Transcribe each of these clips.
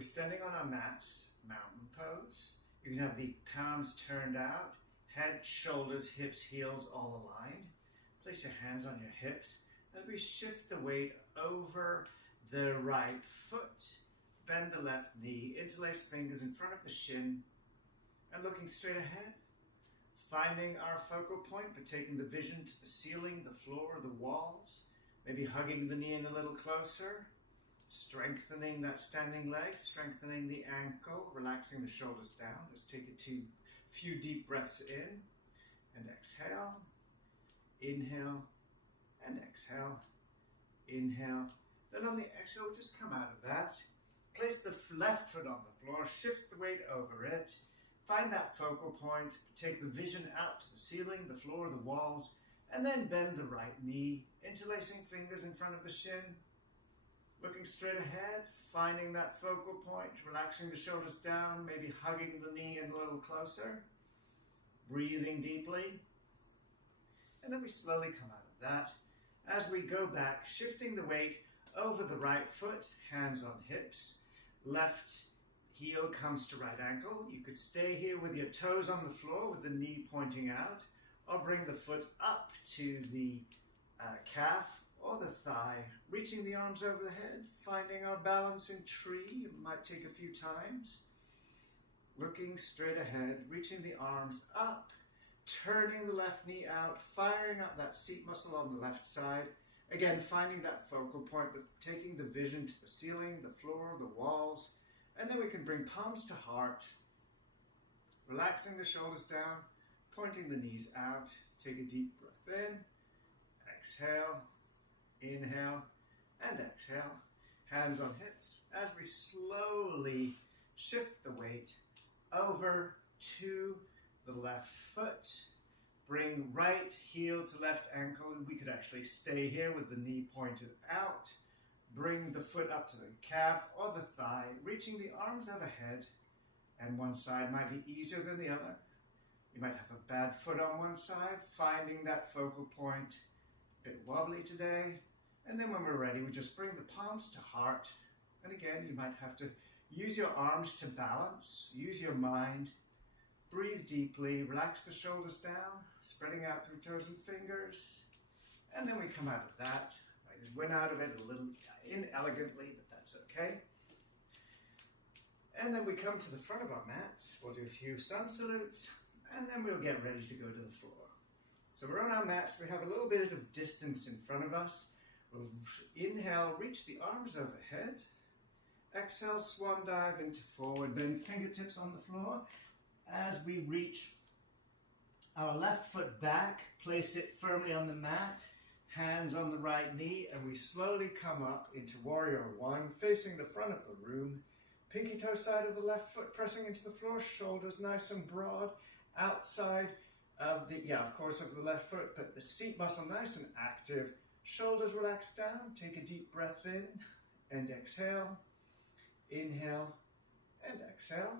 We're standing on our mats, mountain pose. You can have the palms turned out, head, shoulders, hips, heels all aligned. Place your hands on your hips as we shift the weight over the right foot. Bend the left knee, interlace fingers in front of the shin, and looking straight ahead. Finding our focal point, but taking the vision to the ceiling, the floor, the walls. Maybe hugging the knee in a little closer. Strengthening that standing leg, strengthening the ankle, relaxing the shoulders down. Let's take a few deep breaths in and exhale. Inhale and exhale. Inhale. Then on the exhale, just come out of that. Place the left foot on the floor, shift the weight over it. Find that focal point, take the vision out to the ceiling, the floor, the walls, and then bend the right knee, interlacing fingers in front of the shin. Looking straight ahead, finding that focal point, relaxing the shoulders down, maybe hugging the knee in a little closer. Breathing deeply. And then we slowly come out of that. As we go back, shifting the weight over the right foot, hands on hips. Left heel comes to right ankle. You could stay here with your toes on the floor with the knee pointing out, or bring the foot up to the calf or the thigh, reaching the arms over the head, finding our balance in tree. It might take a few times. Looking straight ahead, reaching the arms up, turning the left knee out, firing up that seat muscle on the left side. Again, finding that focal point, but taking the vision to the ceiling, the floor, the walls. And then we can bring palms to heart, relaxing the shoulders down, pointing the knees out. Take a deep breath in, exhale, inhale, and exhale. Hands on hips as we slowly shift the weight over to the left foot. Bring right heel to left ankle. We could actually stay here with the knee pointed out. Bring the foot up to the calf or the thigh, reaching the arms overhead. And one side might be easier than the other. You might have a bad foot on one side, finding that focal point. A bit wobbly today. And then when we're ready, we just bring the palms to heart. And again, you might have to use your arms to balance, use your mind. Breathe deeply, relax the shoulders down, spreading out through toes and fingers. And then we come out of that. I went out of it a little inelegantly, but that's okay. And then we come to the front of our mats. We'll do a few sun salutes, and then we'll get ready to go to the floor. So we're on our mats. We have a little bit of distance in front of us. We'll inhale, reach the arms overhead. Exhale, swan dive into forward bend, fingertips on the floor. As we reach our left foot back, place it firmly on the mat, hands on the right knee, and we slowly come up into Warrior One, facing the front of the room. Pinky toe side of the left foot pressing into the floor, shoulders nice and broad, outside of the left foot, but the seat muscle nice and active. Shoulders relaxed down, take a deep breath in and exhale. Inhale and exhale.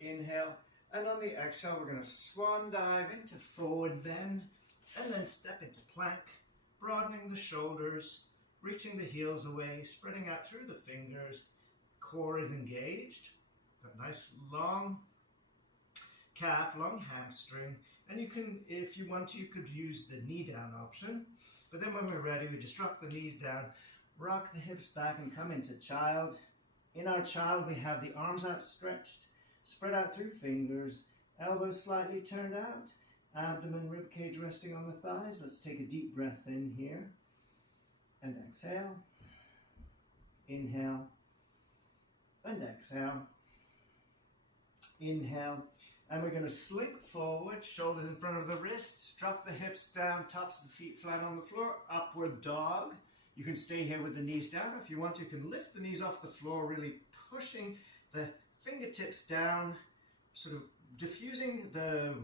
Inhale. And on the exhale, we're going to swan dive into forward bend and then step into plank, broadening the shoulders, reaching the heels away, spreading out through the fingers. Core is engaged. Got a nice long calf, long hamstring. And you can, if you want to, you could use the knee down option. But then when we're ready, we just rock the knees down, rock the hips back and come into child. In our child, we have the arms outstretched. Spread out through fingers, elbows slightly turned out, abdomen, ribcage resting on the thighs. Let's take a deep breath in here and exhale. Inhale and exhale. Inhale. And we're going to slink forward, shoulders in front of the wrists, drop the hips down, tops of the feet flat on the floor, upward dog. You can stay here with the knees down. If you want, you can lift the knees off the floor, really pushing the fingertips down, sort of diffusing the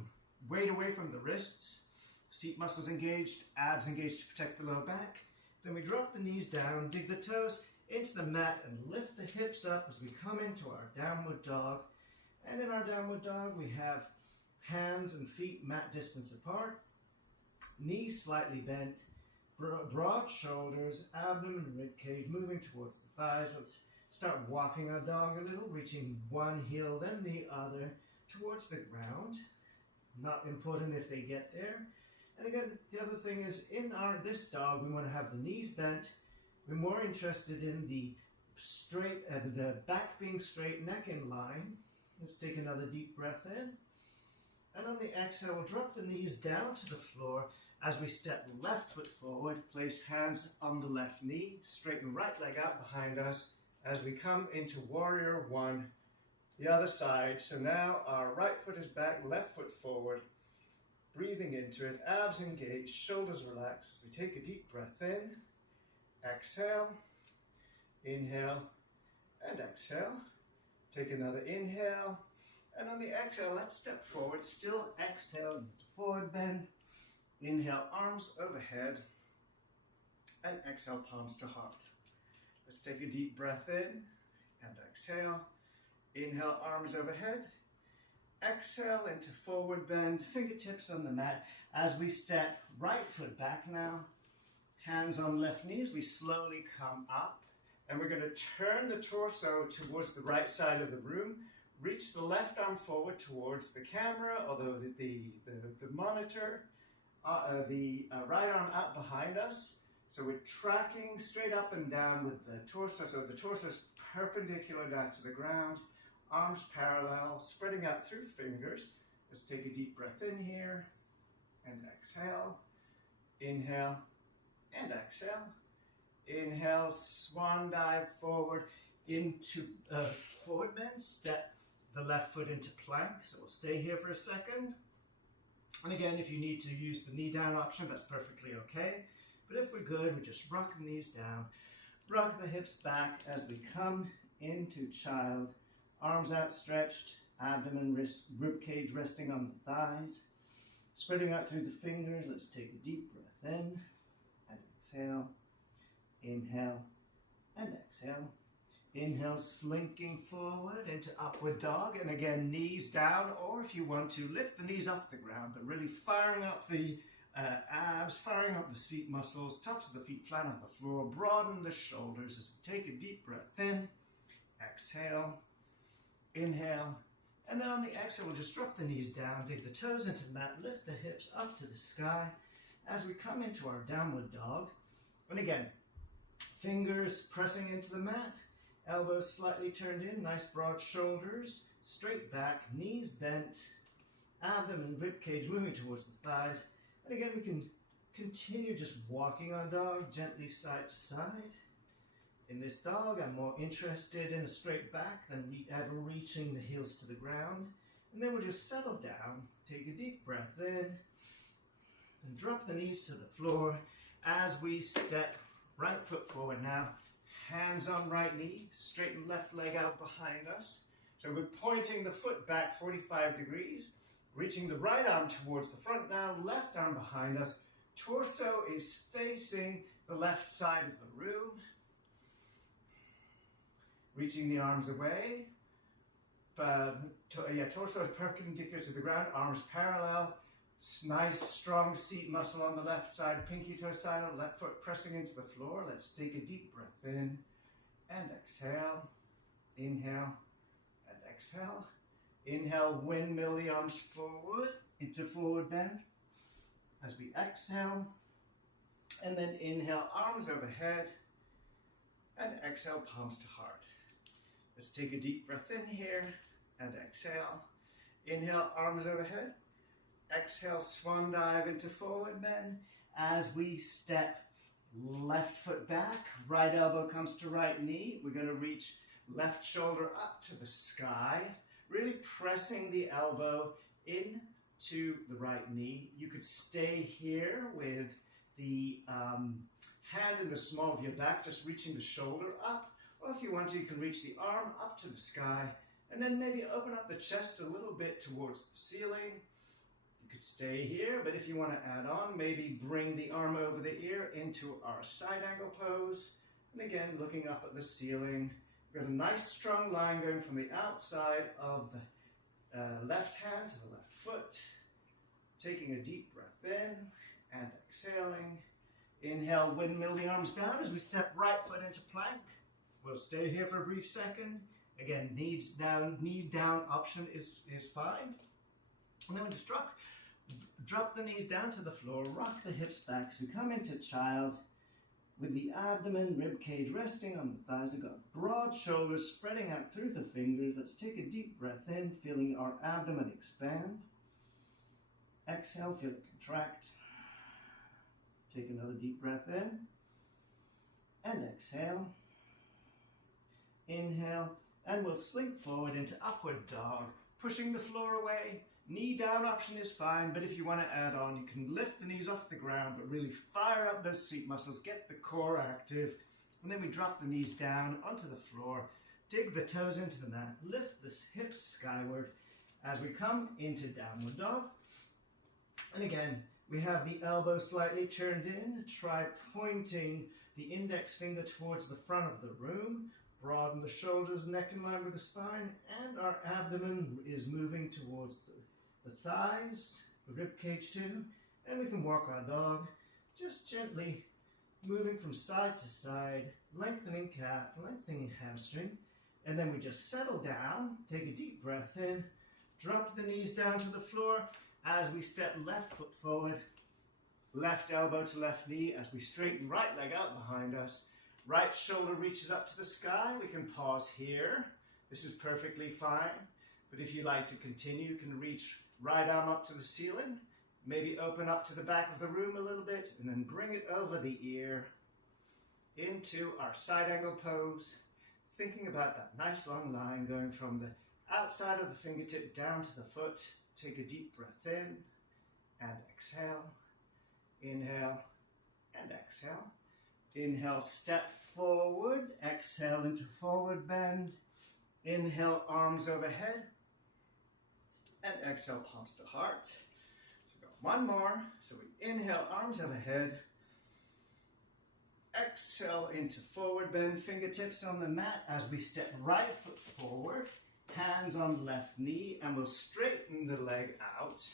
weight away from the wrists. Seat muscles engaged, abs engaged to protect the lower back. Then we drop the knees down, dig the toes into the mat and lift the hips up as we come into our downward dog. And in our downward dog, we have hands and feet mat distance apart, knees slightly bent, broad shoulders, abdomen, rib cage moving towards the thighs. Let's Start walking our dog a little, reaching one heel, then the other towards the ground. Not important if they get there. And again, the other thing is this dog, we want to have the knees bent. We're more interested in the the back being straight, neck in line. Let's take another deep breath in. And on the exhale, we'll drop the knees down to the floor as we step left foot forward. Place hands on the left knee, straighten right leg out behind us as we come into warrior one, the other side. So now our right foot is back, left foot forward. Breathing into it, abs engaged, shoulders relaxed. We take a deep breath in, exhale, inhale, and exhale. Take another inhale, and on the exhale, let's step forward. Still exhale, forward bend. Inhale, arms overhead, and exhale, palms to heart. Let's take a deep breath in, and exhale. Inhale, arms overhead. Exhale into forward bend, fingertips on the mat. As we step right foot back now, hands on left knees, we slowly come up. And we're going to turn the torso towards the right side of the room. Reach the left arm forward towards the camera, although the monitor. The right arm out behind us. So we're tracking straight up and down with the torso. So the torso is perpendicular down to the ground. Arms parallel, spreading out through fingers. Let's take a deep breath in here. And exhale. Inhale. And exhale. Inhale, swan dive forward into forward bend. Step the left foot into plank. So we'll stay here for a second. And again, if you need to use the knee down option, that's perfectly okay. But if we're good, we just rock the knees down. Rock the hips back as we come into child. Arms outstretched, abdomen, rib cage resting on the thighs. Spreading out through the fingers. Let's take a deep breath in and exhale. Inhale and exhale. Inhale, slinking forward into upward dog. And again, knees down, or if you want to, lift the knees off the ground, but really firing up the abs, firing up the seat muscles, tops of the feet flat on the floor. Broaden the shoulders as we take a deep breath in. Exhale. Inhale. And then on the exhale, we'll just drop the knees down, dig the toes into the mat, lift the hips up to the sky as we come into our downward dog. And again, fingers pressing into the mat, elbows slightly turned in, nice broad shoulders, straight back, knees bent, abdomen, rib cage moving towards the thighs. And again, we can continue just walking our dog gently side to side. In this dog, I'm more interested in a straight back than ever reaching the heels to the ground. And then we'll just settle down, take a deep breath in, and drop the knees to the floor as we step right foot forward now. Hands on right knee, straighten left leg out behind us. So we're pointing the foot back 45 degrees, reaching the right arm towards the front now, left arm behind us. Torso is facing the left side of the room. Reaching the arms away. Torso is perpendicular to the ground, arms parallel. Nice strong seat muscle on the left side, pinky toe side, left foot pressing into the floor. Let's take a deep breath in and exhale. Inhale and exhale. Inhale, windmill the arms forward into forward bend as we exhale. And then inhale, arms overhead, and exhale, palms to heart. Let's take a deep breath in here and exhale. Inhale, arms overhead. Exhale, swan dive into forward bend as we step left foot back, right elbow comes to right knee. We're going to reach left shoulder up to the sky, really pressing the elbow into the right knee. You could stay here with the hand in the small of your back, just reaching the shoulder up. Or if you want to, you can reach the arm up to the sky and then maybe open up the chest a little bit towards the ceiling. Could stay here, but if you want to add on, maybe bring the arm over the ear into our side angle pose. And again, looking up at the ceiling. We've got a nice strong line going from the outside of the left hand to the left foot. Taking a deep breath in and exhaling. Inhale, windmill the arms down as we step right foot into plank. We'll stay here for a brief second. Again, knee down option is fine. And then we just drop the knees down to the floor, rock the hips back as we come into child with the abdomen, rib cage resting on the thighs. We've got broad shoulders spreading out through the fingers. Let's take a deep breath in, feeling our abdomen expand. Exhale, feel it contract. Take another deep breath in and exhale. Inhale, and we'll slink forward into upward dog, pushing the floor away. Knee down option is fine, but if you want to add on, you can lift the knees off the ground, but really fire up those seat muscles, get the core active, and then we drop the knees down onto the floor, dig the toes into the mat, lift the hips skyward as we come into downward dog. And again, we have the elbow slightly turned in. Try pointing the index finger towards the front of the room. Broaden the shoulders, neck in line with the spine, and our abdomen is moving towards the thighs, the rib cage too, and we can walk our dog, just gently moving from side to side, lengthening calf, lengthening hamstring, and then we just settle down, take a deep breath in, drop the knees down to the floor as we step left foot forward, left elbow to left knee as we straighten right leg out behind us. Right shoulder reaches up to the sky. We can pause here. This is perfectly fine. But if you like to continue, you can reach right arm up to the ceiling. Maybe open up to the back of the room a little bit and then bring it over the ear into our side angle pose. Thinking about that nice long line going from the outside of the fingertip down to the foot. Take a deep breath in and exhale. Inhale and exhale. Inhale, step forward. Exhale into forward bend. Inhale, arms overhead. And exhale, palms to heart. So we've got one more. So we inhale, arms overhead. Exhale into forward bend, fingertips on the mat as we step right foot forward. Hands on left knee, and we'll straighten the leg out.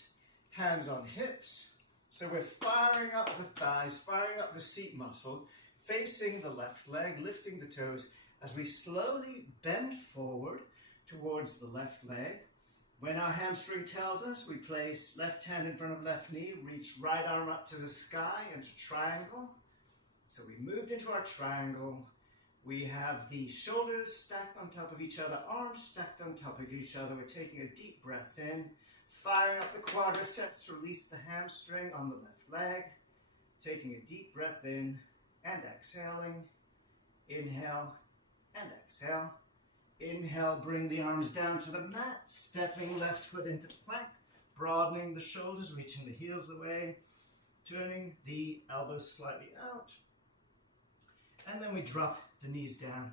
Hands on hips. So we're firing up the thighs, firing up the seat muscle, facing the left leg, lifting the toes as we slowly bend forward towards the left leg. When our hamstring tells us, we place left hand in front of left knee, reach right arm up to the sky into triangle. So we moved into our triangle. We have the shoulders stacked on top of each other, arms stacked on top of each other. We're taking a deep breath in, firing up the quadriceps, release the hamstring on the left leg. Taking a deep breath in and exhaling. Inhale and exhale. Inhale, bring the arms down to the mat, stepping left foot into plank, broadening the shoulders, reaching the heels away, turning the elbows slightly out. And then we drop the knees down,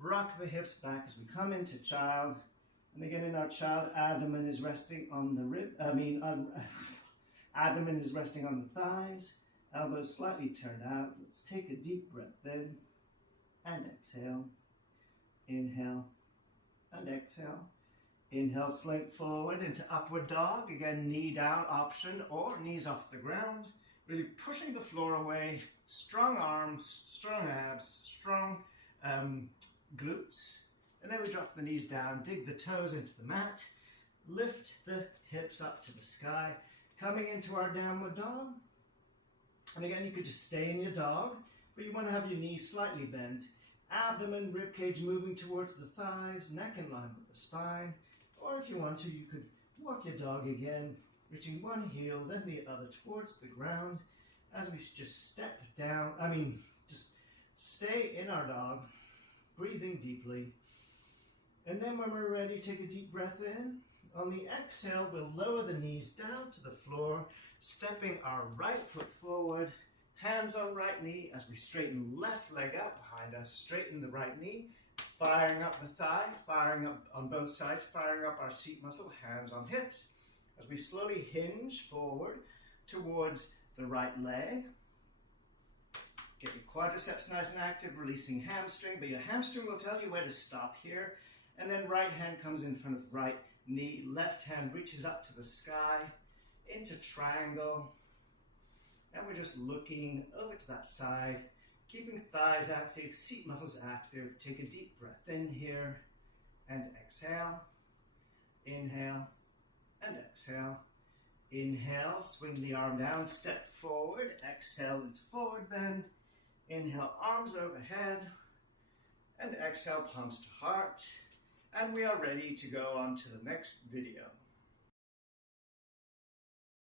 rock the hips back as we come into child. And again, in our child, abdomen is resting on the abdomen is resting on the thighs, elbows slightly turned out. Let's take a deep breath in and exhale. Inhale and exhale. Inhale, slink forward into upward dog. Again, knee down option or knees off the ground. Really pushing the floor away. Strong arms, strong abs, strong glutes. And then we drop the knees down, dig the toes into the mat, lift the hips up to the sky, coming into our downward dog. And again, you could just stay in your dog, but you want to have your knees slightly bent. Abdomen, ribcage moving towards the thighs, neck in line with the spine. Or if you want to, you could walk your dog again, reaching one heel, then the other towards the ground as we just step down. Just stay in our dog, breathing deeply. And then when we're ready, take a deep breath in. On the exhale, we'll lower the knees down to the floor, stepping our right foot forward, hands on right knee as we straighten left leg out behind us, straighten the right knee, firing up the thigh, firing up on both sides, firing up our seat muscle, hands on hips, as we slowly hinge forward towards the right leg. Get your quadriceps nice and active, releasing hamstring, but your hamstring will tell you where to stop here. And then right hand comes in front of right knee, left hand reaches up to the sky, into triangle. And we're just looking over to that side, Keeping thighs active, seat muscles active. Take a deep breath in here and exhale. Inhale and exhale. Inhale, swing the arm down, step forward. Exhale into forward bend. Inhale, arms overhead. And exhale, palms to heart. And we are ready to go on to the next video.